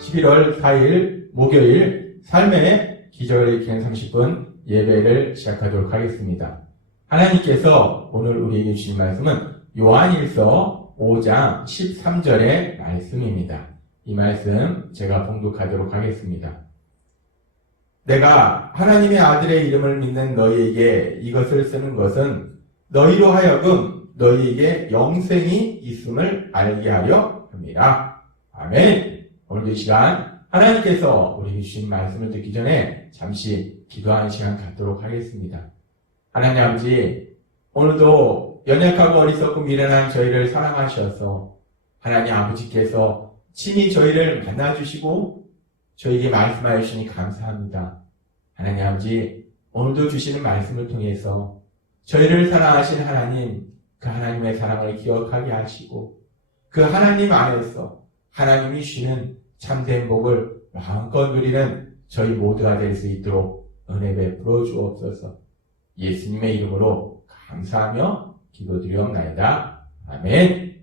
11월 4일 목요일 삶의 기적을 읽히는 30분 예배를 시작하도록 하겠습니다. 하나님께서 오늘 우리에게 주신 말씀은 요한일서 5장 13절의 말씀입니다. 이 말씀 제가 봉독하도록 하겠습니다. 내가 하나님의 아들의 이름을 믿는 너희에게 이것을 쓰는 것은 너희로 하여금 너희에게 영생이 있음을 알게 하려 합니다. 아멘. 오늘 이 시간 하나님께서 우리에게 주신 말씀을 듣기 전에 잠시 기도하는 시간 갖도록 하겠습니다. 하나님 아버지, 오늘도 연약하고 어리석고 미련한 저희를 사랑하셔서 하나님 아버지께서 친히 저희를 만나주시고 저에게 말씀하여 주시니 감사합니다. 하나님 아버지, 오늘도 주시는 말씀을 통해서 저희를 사랑하신 하나님, 그 하나님의 사랑을 기억하게 하시고 그 하나님 안에서 하나님이 주시는 참된 복을 마음껏 누리는 저희 모두가 될 수 있도록 은혜 베풀어 주옵소서. 예수님의 이름으로 감사하며 기도드리옵나이다. 아멘.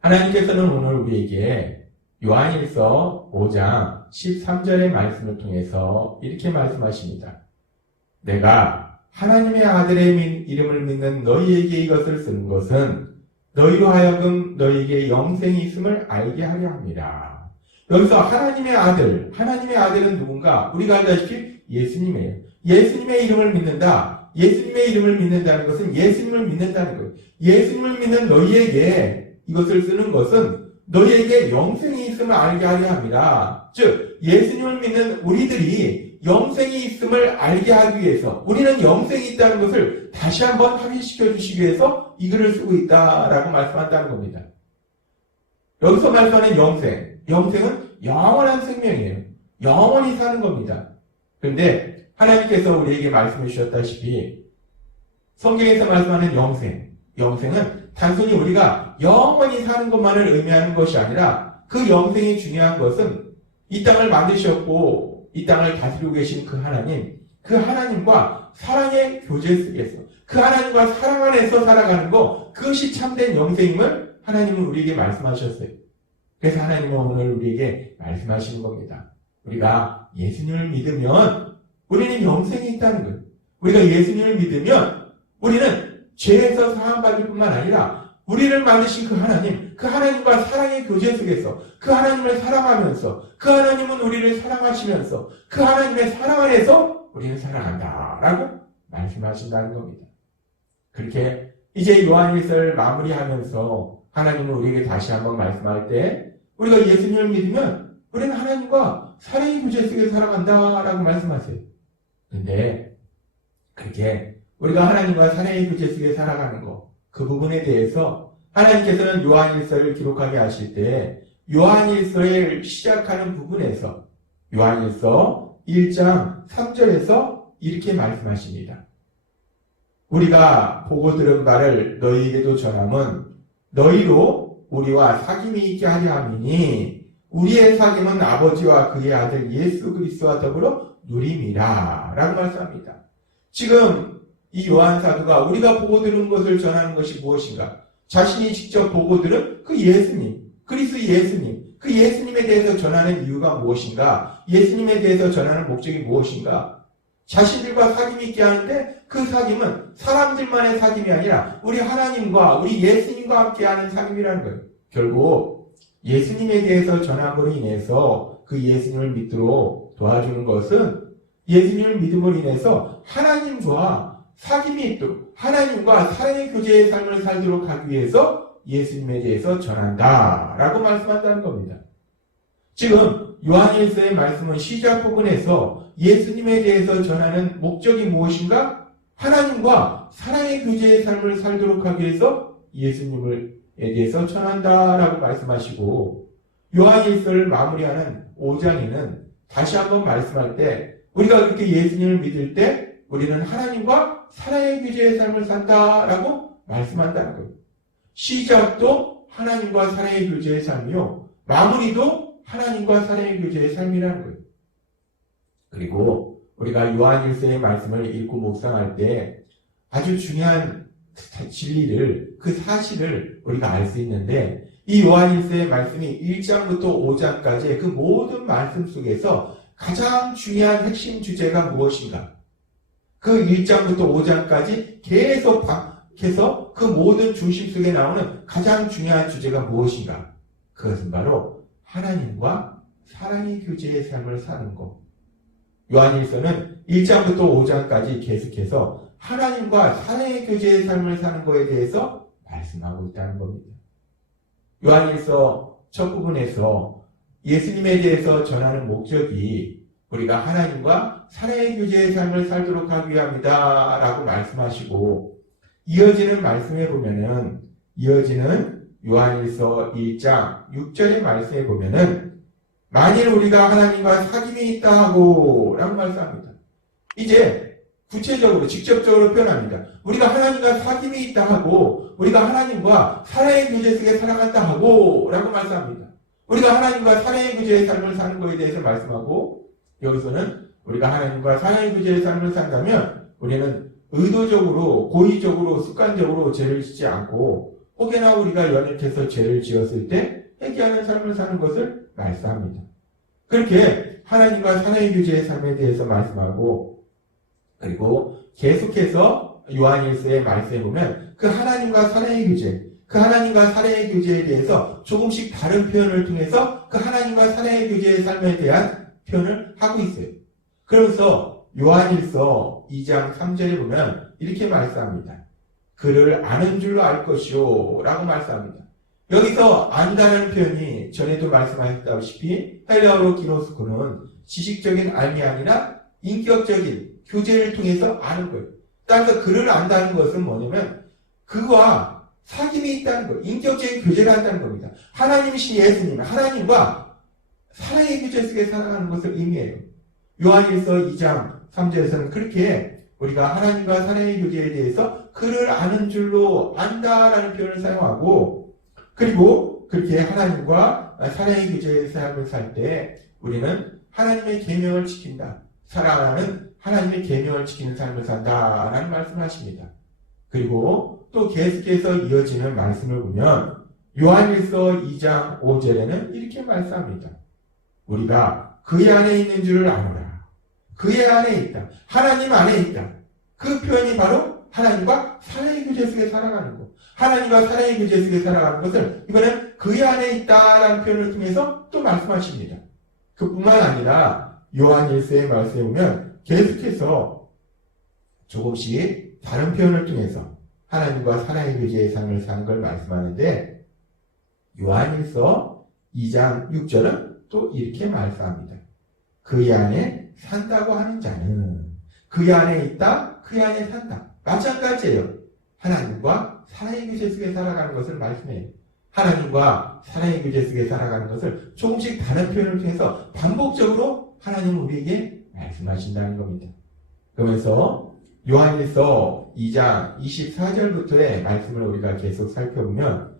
하나님께서는 오늘 우리에게 요한일서 5장 13절의 말씀을 통해서 이렇게 말씀하십니다. 내가 하나님의 아들의 이름을 믿는 너희에게 이것을 쓰는 것은 너희로 하여금 너희에게 영생이 있음을 알게 하려 합니다. 여기서 하나님의 아들은 누군가? 우리가 알다시피 예수님이에요. 예수님의 이름을 믿는다. 예수님의 이름을 믿는다는 것은 예수님을 믿는다는 거예요. 예수님을 믿는 너희에게 이것을 쓰는 것은 너희에게 영생이 있음을 알게 하려 합니다. 즉, 예수님을 믿는 우리들이 영생이 있음을 알게 하기 위해서, 우리는 영생이 있다는 것을 다시 한번 확인시켜 주시기 위해서 이 글을 쓰고 있다라고 말씀한다는 겁니다. 여기서 말씀하는 영생은 영원한 생명이에요. 영원히 사는 겁니다. 그런데 하나님께서 우리에게 말씀해 주셨다시피 성경에서 말씀하는 영생은 단순히 우리가 영원히 사는 것만을 의미하는 것이 아니라 그 영생이 중요한 것은 이 땅을 만드셨고 이 땅을 다스리고 계신 그 하나님과 사랑의 교제 속에서 그 하나님과 사랑 안에서 살아가는 것, 그것이 참된 영생임을 하나님은 우리에게 말씀하셨어요. 그래서 하나님은 오늘 우리에게 말씀하시는 겁니다. 우리가 예수님을 믿으면 우리는 영생이 있다는 거예요. 우리가 예수님을 믿으면 우리는 죄에서 사함받을 뿐만 아니라 우리를 만드신 그 하나님과 사랑의 교제 속에서 그 하나님을 사랑하면서 그 하나님은 우리를 사랑하시면서 그 하나님의 사랑 안에서 우리는 살아간다라고 말씀하신다는 겁니다. 그렇게 이제 요한일서를 마무리하면서 하나님은 우리에게 다시 한번 말씀할 때 우리가 예수님을 믿으면 우리는 하나님과 사랑의 교제 속에서 살아간다라고 말씀하세요. 그런데 그렇게 우리가 하나님과 사랑의 교제 속에 살아가는 것, 그 부분에 대해서 하나님께서는 요한일서를 기록하게 하실 때 요한일서를 시작하는 부분에서 요한일서 1장 3절에서 이렇게 말씀하십니다. 우리가 보고 들은 바를 너희에게도 전함은 너희로 우리와 사귐이 있게 하려 함이니 우리의 사귐은 아버지와 그의 아들 예수 그리스도와 더불어 누림이라 라고 말씀합니다. 지금 이 요한 사도가 우리가 보고 들은 것을 전하는 것이 무엇인가? 자신이 직접 보고 들은 그 예수님, 그리스도 예수님, 그 예수님에 대해서 전하는 이유가 무엇인가? 예수님에 대해서 전하는 목적이 무엇인가? 자신들과 사귐이 있게 하는데 그 사귐은 사람들만의 사귐이 아니라 우리 하나님과 우리 예수님과 함께하는 사귐이라는 거예요. 결국 예수님에 대해서 전함으로 인해서 그 예수님을 믿도록 도와주는 것은 예수님을 믿음으로 인해서 하나님과 사귐이 있도록 하나님과 사랑의 교제의 삶을 살도록 하기 위해서 예수님에 대해서 전한다라고 말씀한다는 겁니다. 지금 요한일서의 말씀은 시작 부분에서 예수님에 대해서 전하는 목적이 무엇인가? 하나님과 사랑의 교제의 삶을 살도록 하기 위해서 예수님에 대해서 전한다라고 말씀하시고 요한일서를 마무리하는 5장에는 다시 한번 말씀할 때 우리가 그렇게 예수님을 믿을 때 우리는 하나님과 사랑의 교제의 삶을 산다라고 말씀한다는 거예요. 시작도 하나님과 사랑의 교제의 삶이요. 마무리도 하나님과 사랑의 교제의 삶이라는 거예요. 그리고 우리가 요한일서의 말씀을 읽고 묵상할 때 아주 중요한 진리를, 그 사실을 우리가 알 수 있는데 이 요한일서의 말씀이 1장부터 5장까지의 그 모든 말씀 속에서 가장 중요한 핵심 주제가 무엇인가? 그 1장부터 5장까지 계속해서 그 모든 중심 속에 나오는 가장 중요한 주제가 무엇인가? 그것은 바로 하나님과 사랑의 교제의 삶을 사는 것. 요한일서는 1장부터 5장까지 계속해서 하나님과 사랑의 교제의 삶을 사는 것에 대해서 말씀하고 있다는 겁니다. 요한일서 첫 부분에서 예수님에 대해서 전하는 목적이 우리가 하나님과 사랑의 교제의 삶을 살도록 하기 위함이다 라고 말씀하시고, 이어지는 말씀에 보면은, 이어지는 요한일서 1장 6절의 말씀에 보면은 만일 우리가 하나님과 사귐이 있다 하고 라고 말씀합니다. 이제 구체적으로 직접적으로 표현합니다. 우리가 하나님과 사귐이 있다 하고, 우리가 하나님과 사랑의 교제 속에 살아간다 하고 라고 말씀합니다. 우리가 하나님과 사랑의 교제의 삶을 사는 것에 대해서 말씀하고, 여기서는 우리가 하나님과 사랑의 교제의 삶을 산다면 우리는 의도적으로, 고의적으로, 습관적으로 죄를 짓지 않고, 혹여나 우리가 연약해서 죄를 지었을 때 회개하는 삶을 사는 것을 말씀합니다. 그렇게 하나님과 사랑의 교제의 삶에 대해서 말씀하고, 그리고 계속해서 요한일서의 말씀에 보면 그 하나님과 사랑의 교제, 그 하나님과 사랑의 교제에 대해서 조금씩 다른 표현을 통해서 그 하나님과 사랑의 교제의 삶에 대한 표현을 하고 있어요. 그러면서 요한일서 2장 3절에 보면 이렇게 말씀합니다. 그를 아는 줄로 알 것이요 라고 말씀합니다. 여기서 안다는 표현이 전에도 말씀하셨다시피 헬라어로 기노스코는 지식적인 알미 아니라 인격적인 교제를 통해서 아는 거예요. 따라서 그를 안다는 것은 뭐냐면 그와 사귐이 있다는 거예요. 인격적인 교제를 한다는 겁니다. 하나님이신 예수님, 하나님과 사랑의 교제 속에 살아가는 것을 의미해요. 요한일서 2장 3절에서는 그렇게 우리가 하나님과 사랑의 교제에 대해서 그를 아는 줄로 안다라는 표현을 사용하고, 그리고 그렇게 하나님과 사랑의 교제의 삶을 살 때 우리는 하나님의 계명을 지킨다. 사랑하는 하나님의 계명을 지키는 삶을 산다라는 말씀을 하십니다. 그리고 또 계속해서 이어지는 말씀을 보면 요한일서 2장 5절에는 이렇게 말씀합니다. 우리가 그의 안에 있는 줄을 아노라. 그의 안에 있다. 하나님 안에 있다. 그 표현이 바로 하나님과 사랑의 교제 속에 살아가는 것. 하나님과 사랑의 교제 속에 살아가는 것을 이번엔 그의 안에 있다라는 표현을 통해서 또 말씀하십니다. 그뿐만 아니라 요한일서의 말씀에 보면 계속해서 조금씩 다른 표현을 통해서 하나님과 사랑의 교제의 삶을 사는 걸 말씀하는데, 요한일서 2장 6절은 또 이렇게 말씀합니다. 그의 안에 산다고 하는 자는 그의 안에 있다, 그의 안에 산다. 마찬가지예요. 하나님과 사랑의 교제 속에 살아가는 것을 말씀해요. 하나님과 사랑의 교제 속에 살아가는 것을 조금씩 다른 표현을 통해서 반복적으로 하나님은 우리에게 말씀하신다는 겁니다. 그러면서 요한일서 2장 24절부터의 말씀을 우리가 계속 살펴보면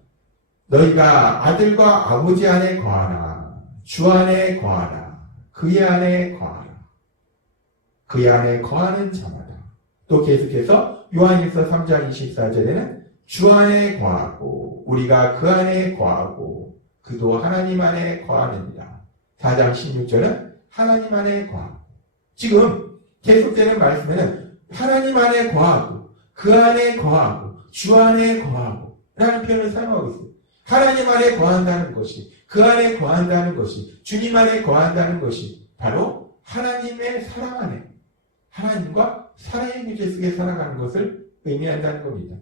너희가 아들과 아버지 안에 거하라. 주 안에 거하라. 그의 안에 거하라. 그의 안에 거하는 자마다. 또 계속해서 요한일서 3장 24절에는 주 안에 거하고 우리가 그 안에 거하고 그도 하나님 안에 거하느니라. 4장 16절은 하나님 안에 거하고. 지금 계속되는 말씀에는 하나님 안에 거하고 그 안에 거하고 주 안에 거하고 라는 표현을 사용하고 있습니다. 하나님 안에 거한다는 것이, 그 안에 거한다는 것이, 주님 안에 거한다는 것이 바로 하나님의 사랑 안에, 하나님과 사랑의 교제 속에 살아가는 것을 의미한다는 겁니다.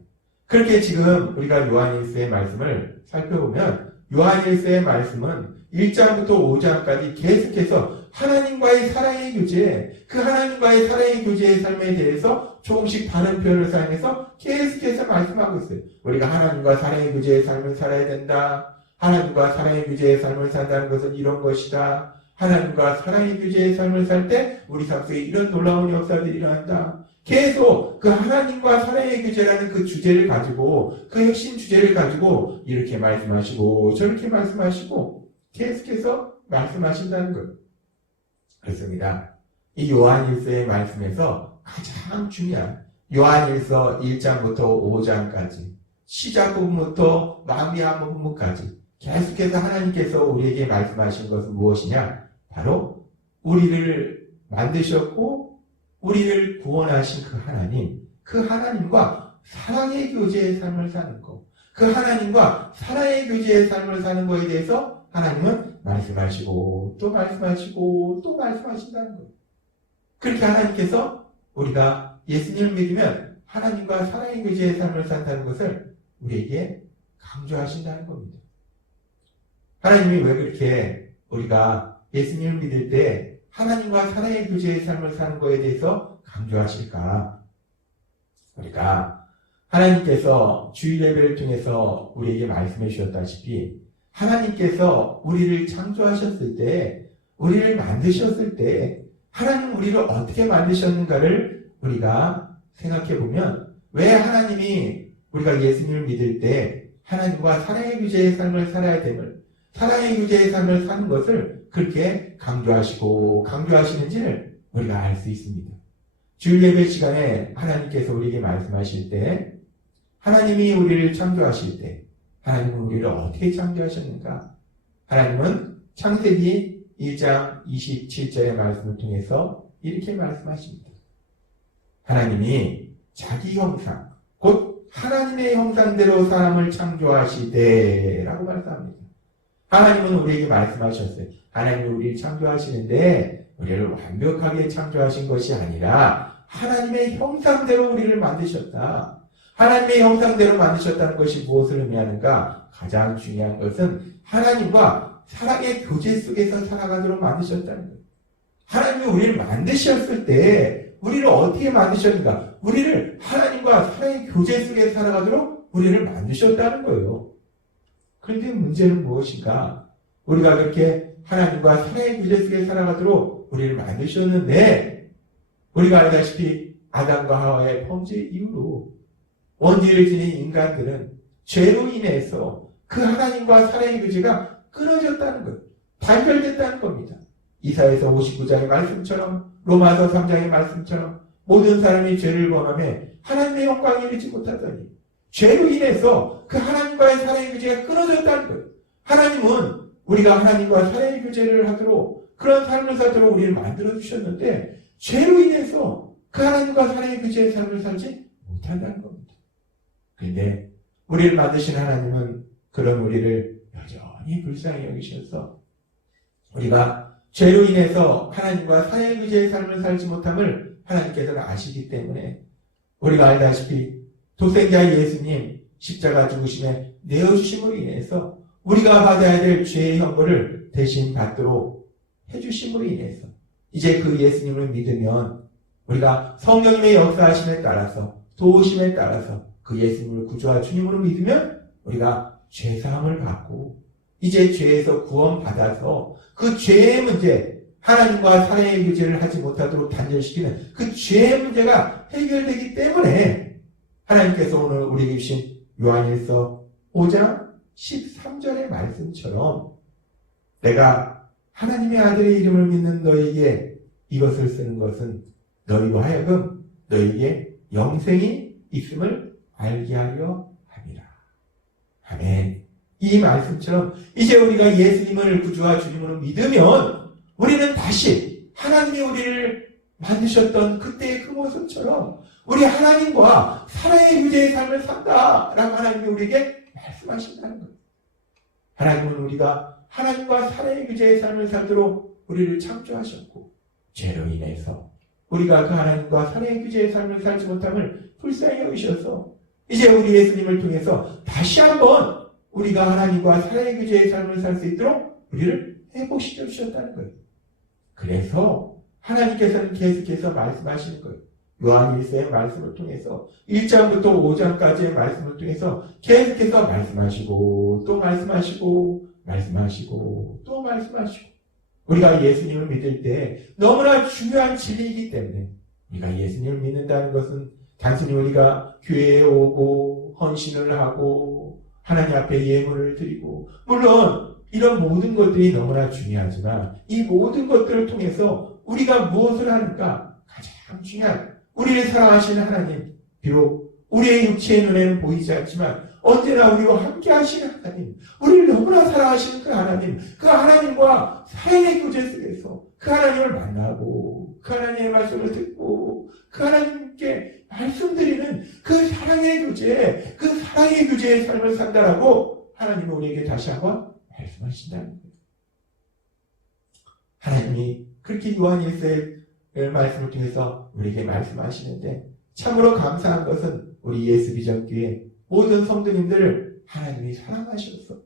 그렇게 지금 우리가 요한일서의 말씀을 살펴보면 요한일서의 말씀은 1장부터 5장까지 계속해서 하나님과의 사랑의 교제, 그 하나님과의 사랑의 교제의 삶에 대해서 조금씩 다른 표현을 사용해서 계속해서 말씀하고 있어요. 우리가 하나님과 사랑의 교제의 삶을 살아야 된다. 하나님과 사랑의 교제의 삶을 산다는 것은 이런 것이다. 하나님과 사랑의 교제의 삶을 살 때 우리 삶 속에 이런 놀라운 역사들이 일어난다. 계속 그 하나님과 사랑의 교제라는 그 주제를 가지고, 그 핵심 주제를 가지고 이렇게 말씀하시고 저렇게 말씀하시고 계속해서 말씀하신다는 거예요. 그렇습니다. 이 요한일서의 말씀에서 가장 중요한 요한일서 1장부터 5장까지 시작 부분부터 마무리한 부분까지 계속해서 하나님께서 우리에게 말씀하신 것은 무엇이냐? 바로 우리를 만드셨고 우리를 구원하신 그 하나님과 사랑의 교제의 삶을 사는 것, 그 하나님과 사랑의 교제의 삶을 사는 것에 대해서 하나님은 말씀하시고 또 말씀하시고 또 말씀하신다는 거예요. 그렇게 하나님께서 우리가 예수님을 믿으면 하나님과 사랑의 교제의 삶을 산다는 것을 우리에게 강조하신다는 겁니다. 하나님이 왜 그렇게 우리가 예수님을 믿을 때 하나님과 사랑의 교제의 삶을 사는 것에 대해서 강조하실까? 우리가 하나님께서 주일 예배를 통해서 우리에게 말씀해 주셨다시피 하나님께서 우리를 창조하셨을 때, 우리를 만드셨을 때 하나님 우리를 어떻게 만드셨는가를 우리가 생각해 보면 왜 하나님이 우리가 예수님을 믿을 때 하나님과 사랑의 교제의 삶을 살아야 됨을, 사랑의 교제의 삶을 사는 것을 그렇게 강조하시는지를 우리가 알 수 있습니다. 주일 예배 시간에 하나님께서 우리에게 말씀하실 때, 하나님이 우리를 창조하실 때, 하나님은 우리를 어떻게 창조하셨는가? 하나님은 창세기 1장 27절의 말씀을 통해서 이렇게 말씀하십니다. 하나님이 자기 형상, 곧 하나님의 형상대로 사람을 창조하시되 라고 말씀합니다. 하나님은 우리에게 말씀하셨어요. 하나님이 우리를 창조하시는데 우리를 완벽하게 창조하신 것이 아니라 하나님의 형상대로 우리를 만드셨다. 하나님의 형상대로 만드셨다는 것이 무엇을 의미하는가? 가장 중요한 것은 하나님과 사랑의 교제 속에서 살아가도록 만드셨다는 거예요. 하나님이 우리를 만드셨을 때 우리를 어떻게 만드셨는가? 우리를 하나님과 사랑의 교제 속에 살아가도록 우리를 만드셨다는 거예요. 그런데 문제는 무엇인가? 우리가 그렇게 하나님과 사랑의 교제 속에 살아가도록 우리를 만드셨는데 우리가 알다시피 아담과 하와의 범죄 이후로 원죄를 지닌 인간들은 죄로 인해서 그 하나님과 사랑의 교제가 끊어졌다는 것, 단절됐다는 겁니다. 이사야서 59장의 말씀처럼, 로마서 3장의 말씀처럼 모든 사람이 죄를 범하며 하나님의 영광에 이르지 못하더니 죄로 인해서 그 하나님과의 사랑의 교제가 끊어졌다는 거예요. 하나님은 우리가 하나님과 사랑의 교제를 하도록 그런 삶을 살도록 우리를 만들어 주셨는데 죄로 인해서 그 하나님과 사랑의 교제의 삶을 살지 못한다는 겁니다. 그런데 우리를 만드신 하나님은 그런 우리를 여전히 불쌍히 여기셔서 우리가 죄로 인해서 하나님과 사랑의 교제의 삶을 살지 못함을 하나님께서는 아시기 때문에 우리가 알다시피 독생자 예수님 십자가 죽으심에 내어주심으로 인해서 우리가 받아야 될 죄의 형벌을 대신 받도록 해주심으로 인해서 이제 그 예수님을 믿으면 우리가 성령님의 역사하심에 따라서 도우심에 따라서 그 예수님을 구주와 주님으로 믿으면 우리가 죄사함을 받고 이제 죄에서 구원받아서 그 죄의 문제, 하나님과 사랑의 교제를 하지 못하도록 단절시키는 그 죄의 문제가 해결되기 때문에 하나님께서 오늘 우리에게 주신 요한일서 5장 13절의 말씀처럼 내가 하나님의 아들의 이름을 믿는 너에게 이것을 쓰는 것은 너희로 하여금 너에게 영생이 있음을 알게 하려 함이라. 아멘. 이 말씀처럼 이제 우리가 예수님을 구주와 주님으로 믿으면 우리는 다시 하나님이 우리를 만드셨던 그때의 그 모습처럼 우리 하나님과 사랑의 교제의 삶을 산다라고 하나님이 우리에게 말씀하신다는 거예요. 하나님은 우리가 하나님과 사랑의 교제의 삶을 살도록 우리를 창조하셨고 죄로 인해서 우리가 그 하나님과 사랑의 교제의 삶을 살지 못함을 불쌍히 여기셔서 이제 우리 예수님을 통해서 다시 한번 우리가 하나님과 사랑의 교제의 삶을 살 수 있도록 우리를 해보시려 주셨다는 거예요. 그래서 하나님께서는 계속해서 말씀하시는 거예요. 요한일서의 말씀을 통해서 1장부터 5장까지의 말씀을 통해서 계속해서 말씀하시고 또 말씀하시고 말씀하시고 또 말씀하시고 우리가 예수님을 믿을 때 너무나 중요한 진리이기 때문에 우리가 예수님을 믿는다는 것은 단순히 우리가 교회에 오고 헌신을 하고 하나님 앞에 예물을 드리고 물론 이런 모든 것들이 너무나 중요하지만 이 모든 것들을 통해서 우리가 무엇을 하는가 가장 중요한 우리를 사랑하시는 하나님 비록 우리의 육체의 눈에는 보이지 않지만 언제나 우리와 함께 하시는 하나님, 우리를 너무나 사랑하시는 그 하나님과 사랑의 교제 속에서 그 하나님을 만나고 그 하나님의 말씀을 듣고 그 하나님께 말씀드리는 그 사랑의 교제의 삶을 산다라고 하나님이 우리에게 다시 한번 말씀하신다는 거예요. 하나님이 그렇게 요한 1서의 말씀을 통해서 우리에게 말씀하시는데 참으로 감사한 것은 우리 예수비전교회 모든 성도님들을 하나님이 사랑하셔서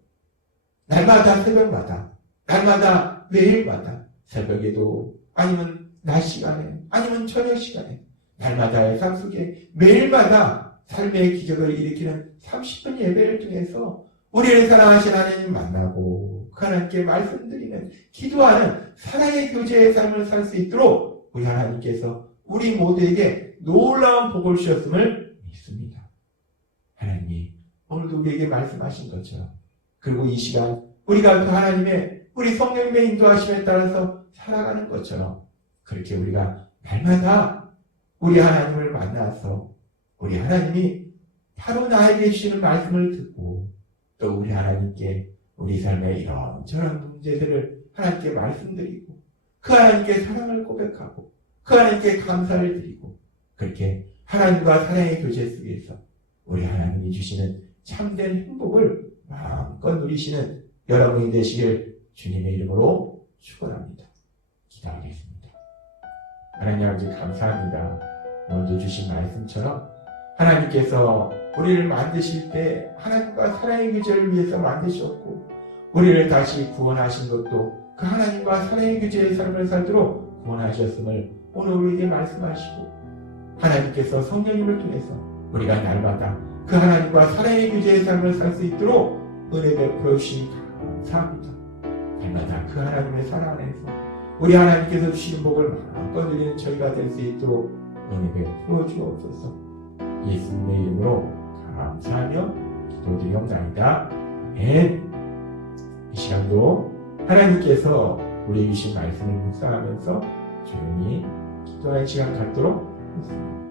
날마다 새벽마다 날마다 매일마다 새벽에도 아니면 낮 시간에 아니면 저녁 시간에 날마다의 삶 속에 매일마다 삶의 기적을 일으키는 30분 예배를 통해서 우리를 사랑하신 하나님 만나고 그 하나님께 말씀드리는 기도하는 사랑의 교제의 삶을 살 수 있도록 우리 하나님께서 우리 모두에게 놀라운 복을 주셨음을 믿습니다. 하나님이 오늘도 우리에게 말씀하신 것처럼 그리고 이 시간 우리가 그 하나님의 우리 성령님의 인도하심에 따라서 살아가는 것처럼 그렇게 우리가 날마다 우리 하나님을 만나서 우리 하나님이 바로 나에게 주시는 말씀을 듣고 또 우리 하나님께 우리 삶의 이런저런 문제들을 하나님께 말씀드리고 그 하나님께 사랑을 고백하고 그 하나님께 감사를 드리고 그렇게 하나님과 사랑의 교제 속에서 우리 하나님이 주시는 참된 행복을 마음껏 누리시는 여러분이 되시길 주님의 이름으로 축원합니다. 기도하겠습니다. 하나님 아버지 감사합니다. 오늘도 주신 말씀처럼 하나님께서 우리를 만드실 때 하나님과 사랑의 교제를 위해서 만드셨고 우리를 다시 구원하신 것도 그 하나님과 사랑의 교제의 삶을 살도록 구원하셨음을 오늘 우리에게 말씀하시고 하나님께서 성령님을 통해서 우리가 날마다 그 하나님과 사랑의 교제의 삶을 살 수 있도록 은혜 베풀어 주시니 감사합니다. 날마다 그 하나님의 사랑 안에서 우리 하나님께서 주시는 복을 마음껏 누리는 저희가 될 수 있도록 은혜 베풀어 주옵소서. 예수님의 이름으로 감사하며 기도드리옵나이다. 아멘. 이 시간도 하나님께서 우리에게 주신 말씀을 묵상하면서 조용히 기도하는 시간 갖도록 하겠습니다.